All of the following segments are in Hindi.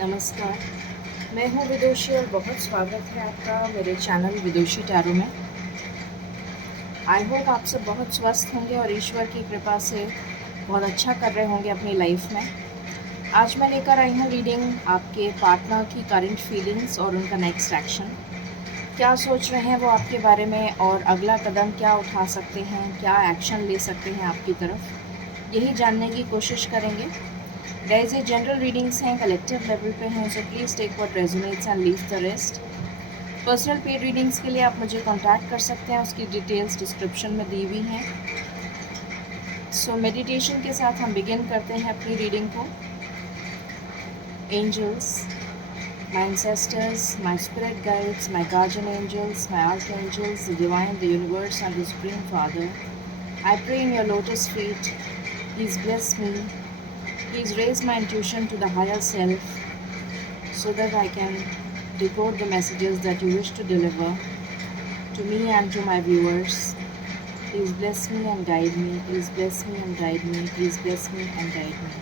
नमस्कार, मैं हूँ विदुषी और बहुत स्वागत है आपका मेरे चैनल विदुषी टैरो में। आई होप आप सब बहुत स्वस्थ होंगे और ईश्वर की कृपा से बहुत अच्छा कर रहे होंगे अपनी लाइफ में। आज मैं लेकर आई हूँ रीडिंग आपके पार्टनर की करंट फीलिंग्स और उनका नेक्स्ट एक्शन। क्या सोच रहे हैं वो आपके बारे में और अगला कदम क्या उठा सकते हैं, क्या एक्शन ले सकते हैं आपकी तरफ, यही जानने की कोशिश करेंगे। गाइस, ये जनरल रीडिंग्स हैं, कलेक्टिव लेवल पे हैं, so please take what resonates and leave the rest. Personal paid readings के लिए आप मुझे कांटेक्ट कर सकते हैं, उसकी डिटेल्स डिस्क्रिप्शन में दी हुई हैं। सो मेडिटेशन के साथ हम बिगिन करते हैं अपनी रीडिंग को। Angels, my ancestors, my spirit guides, my guardian angels, my archangels, the divine, the universe, and the Supreme Father, I pray in your lotus feet. Please bless me. Please raise my intuition to the higher self so that I can decode the messages that you wish to deliver to me and to my viewers. Please bless me and guide me. Please bless me and guide me. Please bless me and guide me.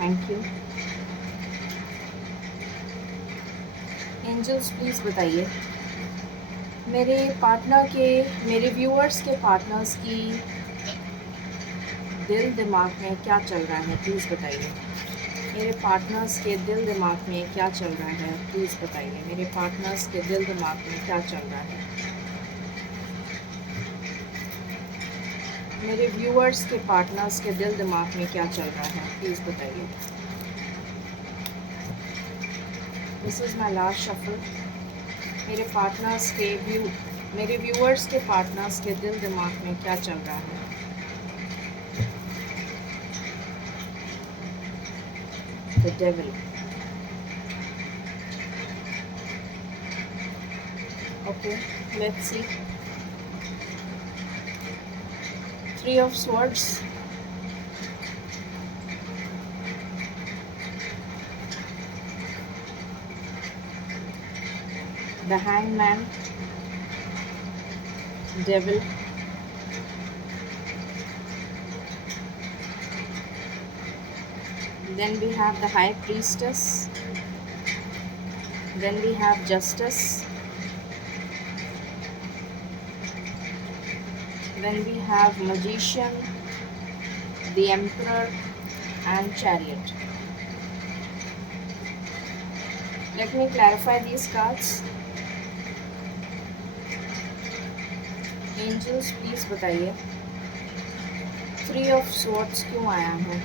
Thank you. Angels please बताइए मेरे पार्टनर के, मेरे व्यूअर्स के पार्टनर्स की दिल दिमाग में क्या चल रहा है, प्लीज़ बताइए। मेरे पार्टनर्स के दिल दिमाग में क्या चल रहा है, प्लीज़ बताइए। मेरे पार्टनर्स के दिल दिमाग में क्या चल रहा है। मेरे व्यूअर्स के पार्टनर्स के दिल दिमाग में क्या चल रहा है, प्लीज़ बताइए। This is my last shuffle. मेरे व्यूअर्स के पार्टनर्स के दिल दिमाग में क्या चल रहा है। The devil. Okay, let's see. Three of Swords. The Hangman. Devil. Then we have the High Priestess. Then we have Justice. Then we have Magician, the Emperor, and Chariot. Let me clarify these cards. Angels, please बताइए 3 of Swords क्यों आया है।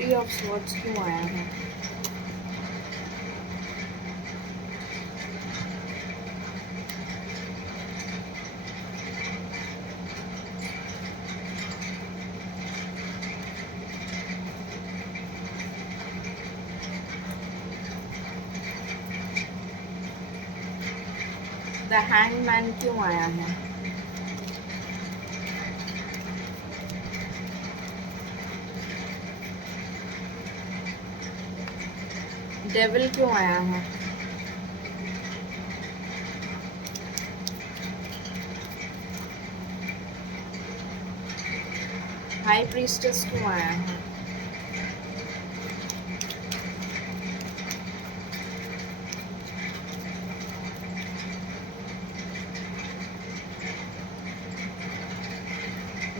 Three of Swords क्यों आया है। द हैंगमैन क्यों आया है। डेविल क्यों आया है। हाई प्रीस्टेस क्यों आया है।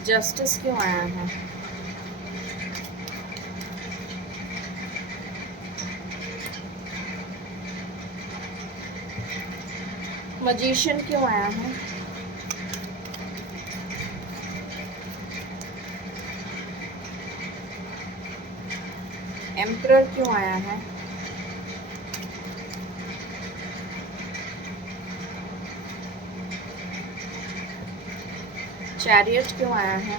जस्टिस क्यों आया है। मजिशियन क्यों आया है। एम्परर क्यों आया है। चैरियट क्यों आया है।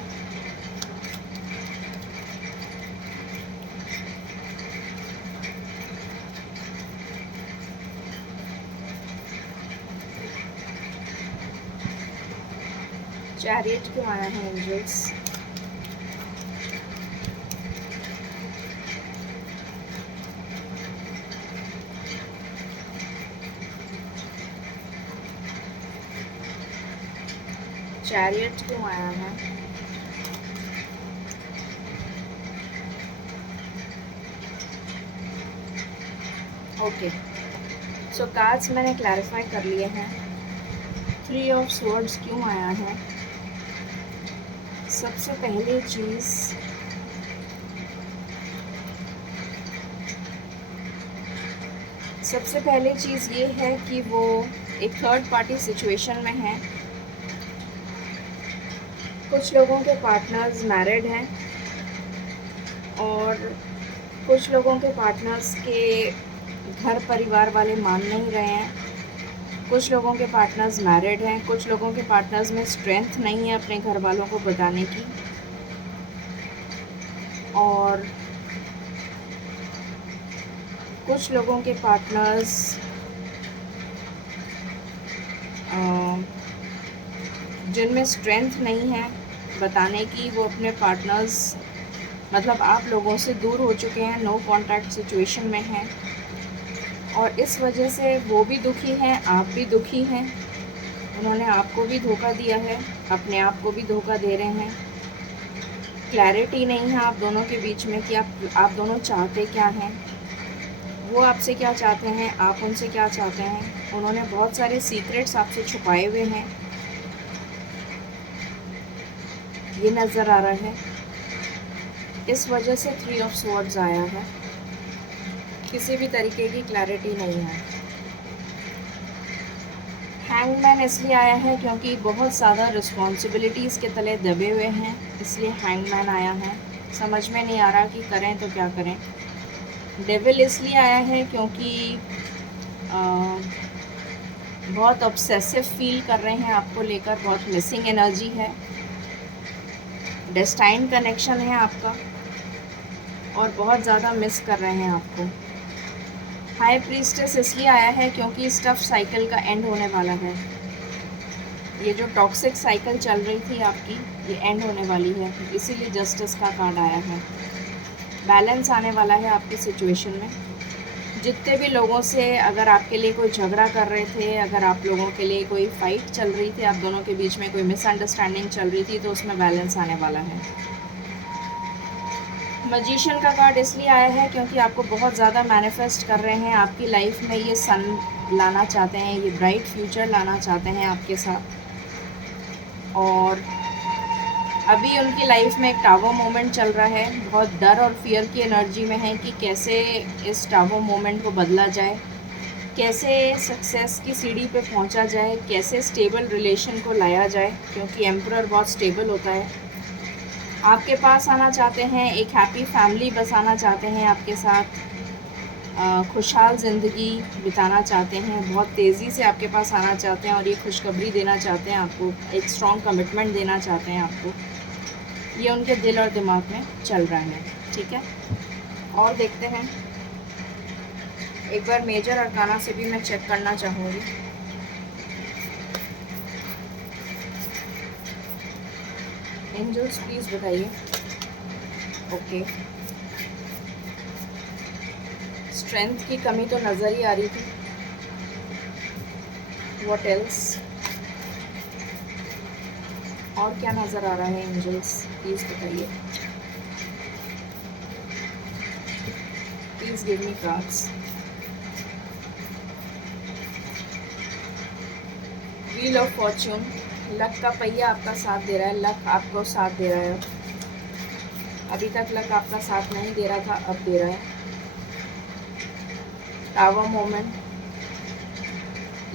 चैरियट क्यों आया है एंजल्स। चैरियट क्यों आया है? ओके, सो कार्ड्स मैंने क्लैरिफाई कर लिए हैं। 3 ऑफ स्वॉर्ड्स क्यों आया है? सबसे पहली चीज़ ये है कि वो एक थर्ड पार्टी सिचुएशन में है। कुछ लोगों के पार्टनर्स मैरिड हैं और कुछ लोगों के पार्टनर्स के घर परिवार वाले मान नहीं रहे हैं। कुछ लोगों के पार्टनर्स मैरिड हैं, कुछ लोगों के पार्टनर्स में स्ट्रेंथ नहीं है अपने घर वालों को बताने की, और कुछ लोगों के पार्टनर्स जिनमें स्ट्रेंथ नहीं है बताने की, वो अपने पार्टनर्स मतलब आप लोगों से दूर हो चुके हैं, नो कॉन्टैक्ट सिचुएशन में हैं, और इस वजह से वो भी दुखी हैं, आप भी दुखी हैं। उन्होंने आपको भी धोखा दिया है, अपने आप को भी धोखा दे रहे हैं। क्लैरिटी नहीं है आप दोनों के बीच में कि आप दोनों चाहते क्या हैं। वो आपसे क्या चाहते हैं, आप उनसे क्या चाहते हैं। उन्होंने बहुत सारे सीक्रेट्स आपसे छुपाए हुए हैं, ये नज़र आ रहा है। इस वजह से 3 ऑफ स्वॉर्ड्स आया है। किसी भी तरीके की क्लैरिटी नहीं है। हैंगमैन इसलिए आया है क्योंकि बहुत ज़्यादा रिस्पॉन्सिबिलिटीज़ के तले दबे हुए हैं, इसलिए हैंगमैन आया है। समझ में नहीं आ रहा कि करें तो क्या करें। डेविल इसलिए आया है क्योंकि बहुत ऑब्सेसिव फील कर रहे हैं आपको लेकर, बहुत मिसिंग एनर्जी है, डेस्टाइन कनेक्शन है आपका और बहुत ज़्यादा मिस कर रहे हैं आपको। हाई प्रीस्टेस इसलिए आया है क्योंकि स्टफ साइकिल का एंड होने वाला है। ये जो टॉक्सिक साइकिल चल रही थी आपकी, ये एंड होने वाली है, इसीलिए जस्टिस का कार्ड आया है। बैलेंस आने वाला है आपकी सिचुएशन में। जितने भी लोगों से अगर आपके लिए कोई झगड़ा कर रहे थे, अगर आप लोगों के लिए कोई फाइट चल रही थी, आप दोनों के बीच में कोई मिसअंडरस्टैंडिंग चल रही थी, तो उसमें बैलेंस आने वाला है। मैजिशियन का कार्ड इसलिए आया है क्योंकि आपको बहुत ज़्यादा मैनिफेस्ट कर रहे हैं, आपकी लाइफ में ये सन लाना चाहते हैं, ये ब्राइट फ्यूचर लाना चाहते हैं आपके साथ। और अभी उनकी लाइफ में एक टावर मोमेंट चल रहा है, बहुत डर और फियर की एनर्जी में है कि कैसे इस टावर मोमेंट को बदला जाए, कैसे सक्सेस की सीढ़ी पे पहुंचा जाए, कैसे स्टेबल रिलेशन को लाया जाए, क्योंकि एम्परर बहुत स्टेबल होता है। आपके पास आना चाहते हैं, एक हैप्पी फैमिली बसाना चाहते हैं आपके साथ, खुशहाल ज़िंदगी बिताना चाहते हैं, बहुत तेज़ी से आपके पास आना चाहते हैं और ये खुशखबरी देना चाहते हैं आपको, एक स्ट्रॉन्ग कमिटमेंट देना चाहते हैं आपको। ये उनके दिल और दिमाग में चल रहा है, ठीक है। और देखते हैं, एक बार मेजर अरकाना से भी मैं चेक करना चाहूँगी। एंजल्स प्लीज़ बताइए। ओके, स्ट्रेंथ की कमी तो नज़र ही आ रही थी। व्हाट एल्स, और क्या नज़र आ रहा है एंजल्स, प्लीज़ बताइए। Please give me cards. Wheel of Fortune, luck का पहिया आपका साथ दे रहा है, लक आपको साथ दे रहा है। अभी तक लक आपका साथ नहीं दे रहा था, अब दे रहा है। टावर मोमेंट,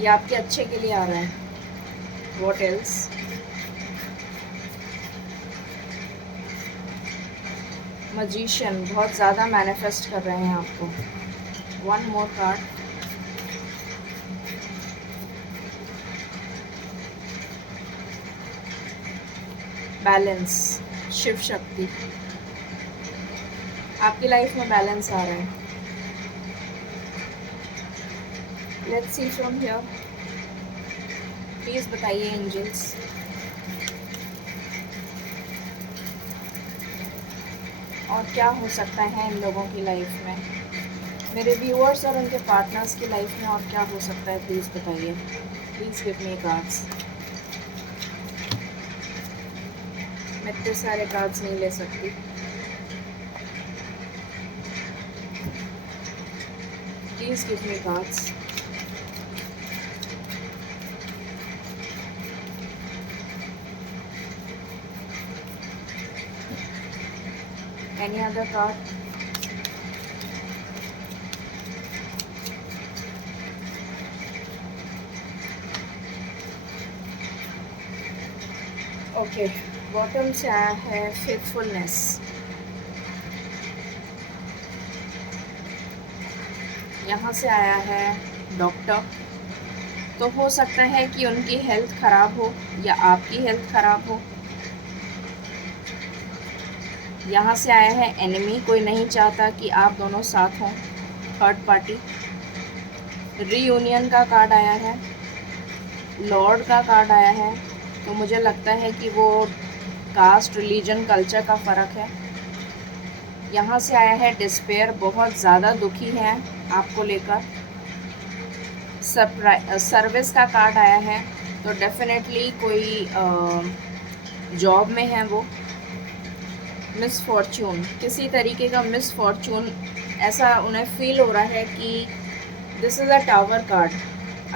ये आपके अच्छे के लिए आ रहा है। व्हाट एल्स, मैजिशियन, बहुत ज़्यादा मैनिफेस्ट कर रहे हैं आपको। One more card, balance, Shiv Shakti, आपकी लाइफ में बैलेंस आ रहा है। Let's see from here, please बताइए एंजल्स। और क्या हो सकता है इन लोगों की लाइफ में, मेरे व्यूअर्स और उनके पार्टनर्स की लाइफ में और क्या हो सकता है, प्लीज़ बताइए। Please give me cards. मैं इतने सारे कार्ड्स नहीं ले सकती। Please give me cards. Any other card? Okay, bottom से आया है फेथफुलनेस। यहाँ से आया है डॉक्टर। तो हो सकता है कि उनकी हेल्थ ख़राब हो या आपकी हेल्थ ख़राब हो। यहाँ से आया है एनिमी, कोई नहीं चाहता कि आप दोनों साथ हों, थर्ड पार्टी। रीयूनियन का कार्ड आया है, लॉर्ड का कार्ड आया है। तो मुझे लगता है कि वो कास्ट, रिलीजन, कल्चर का फ़र्क है। यहाँ से आया है डिस्पेयर, बहुत ज़्यादा दुखी हैं आपको लेकर। सर्विस का कार्ड आया है, तो डेफिनेटली कोई जॉब में है वो। मिस फॉर्चून, किसी तरीके का मिस फॉर्चून ऐसा उन्हें फील हो रहा है कि this is a tower card.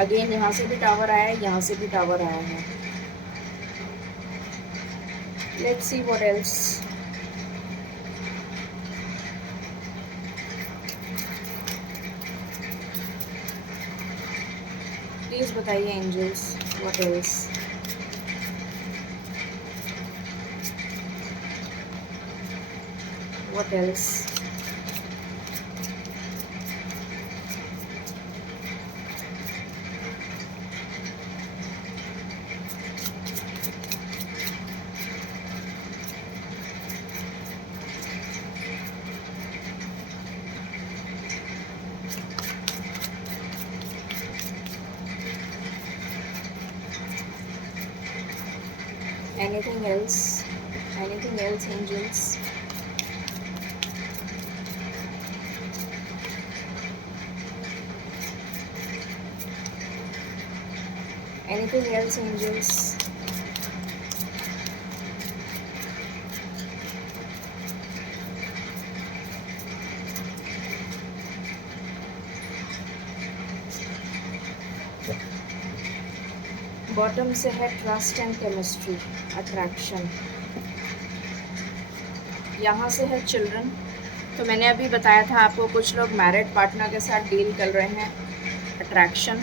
Again यहाँ से भी टावर आया है, यहाँ से भी टावर आया है। Let's see what else. Please बताइए angels, what else. What else. Anything else? Anything else, angels? Anything else, angels? Bottom से है ट्रस्ट एंड केमिस्ट्री, अट्रैक्शन। यहाँ से है चिल्ड्रन। तो मैंने अभी बताया था आपको, कुछ लोग मैरिड पार्टनर के साथ डील कर रहे हैं। Attraction,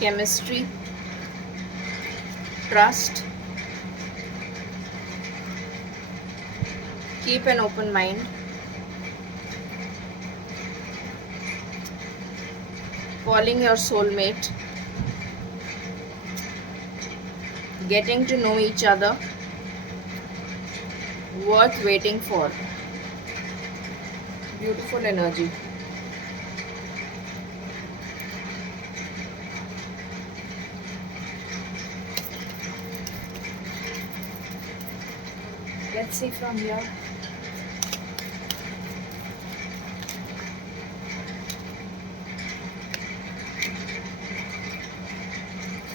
chemistry, trust, keep an open mind, calling your soulmate, getting to know each other, worth waiting for. Beautiful energy. Let's see from here.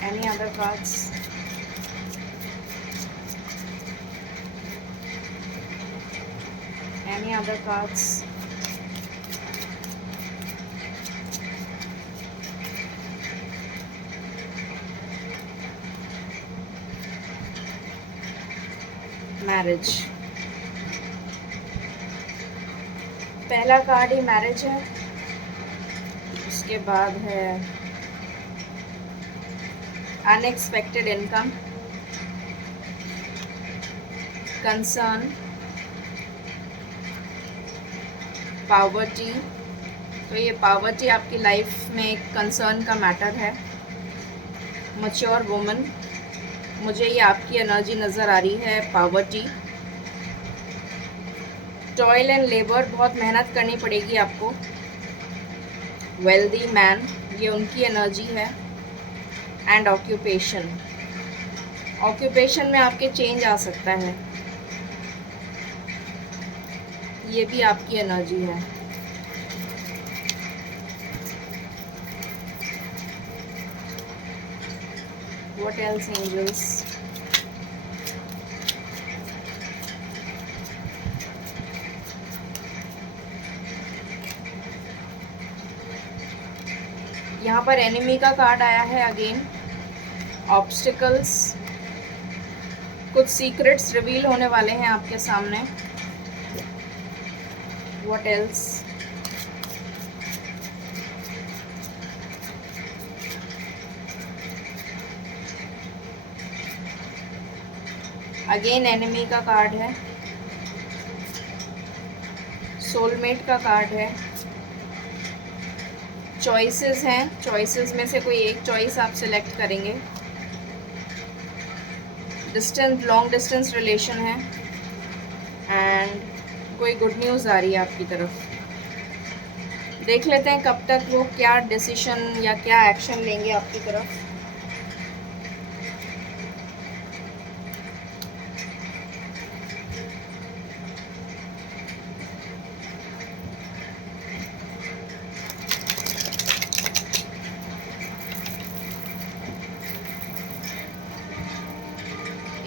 Any other cards? Any other cards? Marriage. पहला कार्ड ही मैरिज है, उसके बाद है अनएक्सपेक्टेड इनकम, कंसर्न, पावर्टी। तो ये पावर्टी आपकी लाइफ में एक कंसर्न का मैटर है। मैच्योर वुमन, मुझे ये आपकी एनर्जी नज़र आ रही है। पावर्टी, टॉयल एंड लेबर, बहुत मेहनत करनी पड़ेगी आपको। वेल्दी मैन, ये उनकी एनर्जी है। एंड ऑक्यूपेशन, ऑक्यूपेशन में आपके चेंज आ सकता है, ये भी आपकी एनर्जी है। What else, angels? यहाँ पर एनिमी का कार्ड आया है अगेन, ऑब्स्टिकल्स, कुछ सीक्रेट्स रिवील होने वाले हैं आपके सामने। What else? अगेन एनिमी का कार्ड है, सोलमेट का कार्ड है, चॉइसेस हैं, चॉइसेस में से कोई एक चॉइस आप सिलेक्ट करेंगे। डिस्टेंस, लॉन्ग डिस्टेंस रिलेशन है एंड कोई गुड न्यूज़ आ रही है आपकी तरफ। देख लेते हैं कब तक वो क्या डिसीजन या क्या एक्शन लेंगे आपकी तरफ।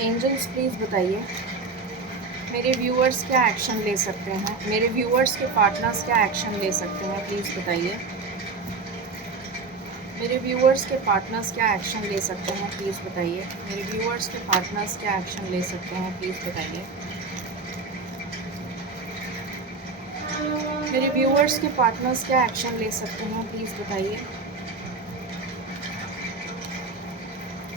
एंजल्स प्लीज़ बताइए मेरे व्यूअर्स क्या एक्शन ले सकते हैं, मेरे व्यूअर्स के पार्टनर्स क्या एक्शन ले सकते हैं, प्लीज़ बताइए। मेरे व्यूअर्स के पार्टनर्स क्या एक्शन ले सकते हैं, प्लीज़ बताइए। मेरे व्यूअर्स के पार्टनर्स क्या एक्शन ले सकते हैं, प्लीज़ बताइए। मेरे व्यूअर्स के पार्टनर्स क्या एक्शन ले सकते हैं, प्लीज़ बताइए।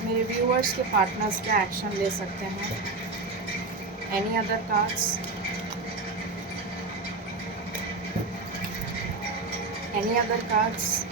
मेरे व्यूअर्स के पार्टनर्स क्या एक्शन ले सकते हैं। Any other cards? Any other cards?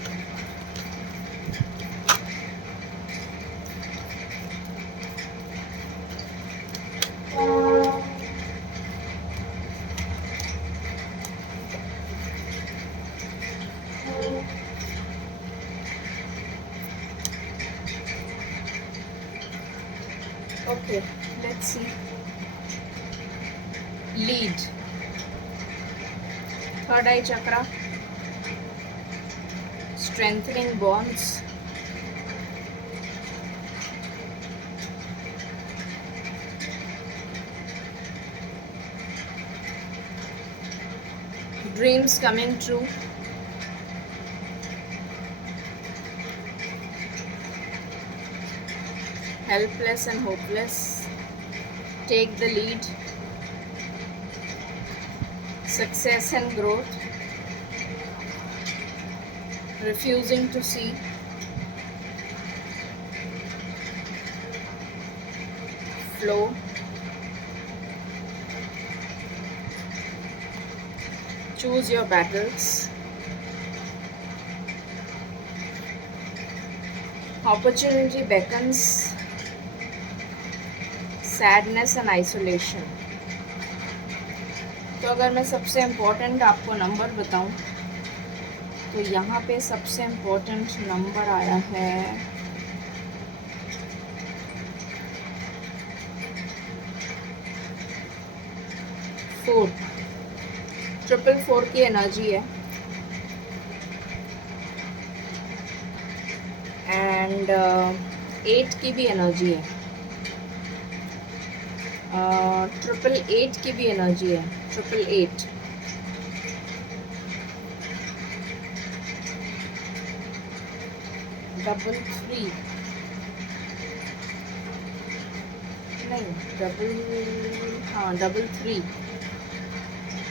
Okay, let's see. Lead, third eye chakra, strengthening bonds, dreams coming true, helpless and hopeless, take the lead, success and growth, refusing to see, flow, choose your battles, opportunity beckons, sadness and isolation। तो अगर मैं सबसे इम्पोर्टेंट आपको नंबर बताऊं तो यहाँ पे सबसे इम्पोर्टेंट नंबर आया है 4, 444 की एनर्जी है एंड 8 की भी एनर्जी है, 888 की भी एनर्जी है, 888 333 नहीं 33।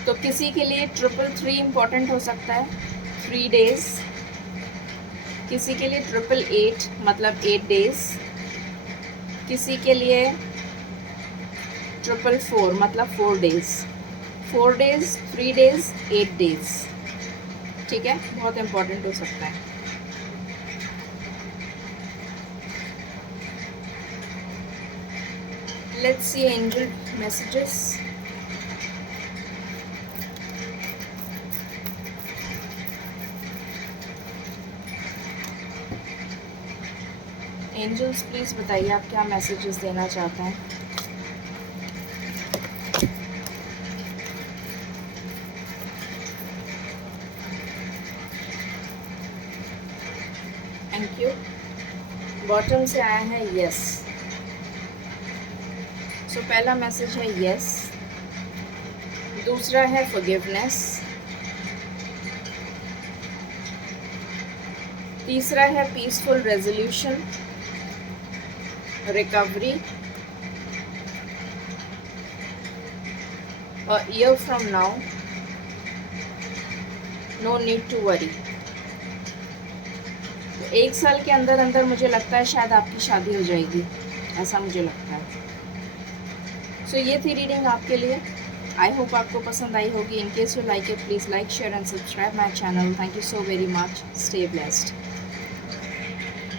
तो किसी के लिए 333 इम्पोर्टेंट हो सकता है 3 डेज, किसी के लिए 888 मतलब 8 डेज, किसी के लिए 444 मतलब 4 डेज, 4 डेज, 3 डेज, 8 डेज। ठीक है, बहुत इम्पोर्टेंट हो सकता है। Let's see angel messages. Angels please बताइए आप क्या मैसेजेस देना चाहते हैं। Thank you. बॉटम से आया है यस। सो पहला मैसेज है यस, दूसरा है फॉरगिवनेस, तीसरा है peaceful resolution, recovery, a year from now, no need to worry। तो 1 साल के अंदर अंदर मुझे लगता है शायद आपकी शादी हो जाएगी, ऐसा मुझे लगता है। सो ये थी रीडिंग आपके लिए। आई होप आपको पसंद आई होगी। In case you like it, please like, share and subscribe my channel. Thank you so very much. Stay blessed.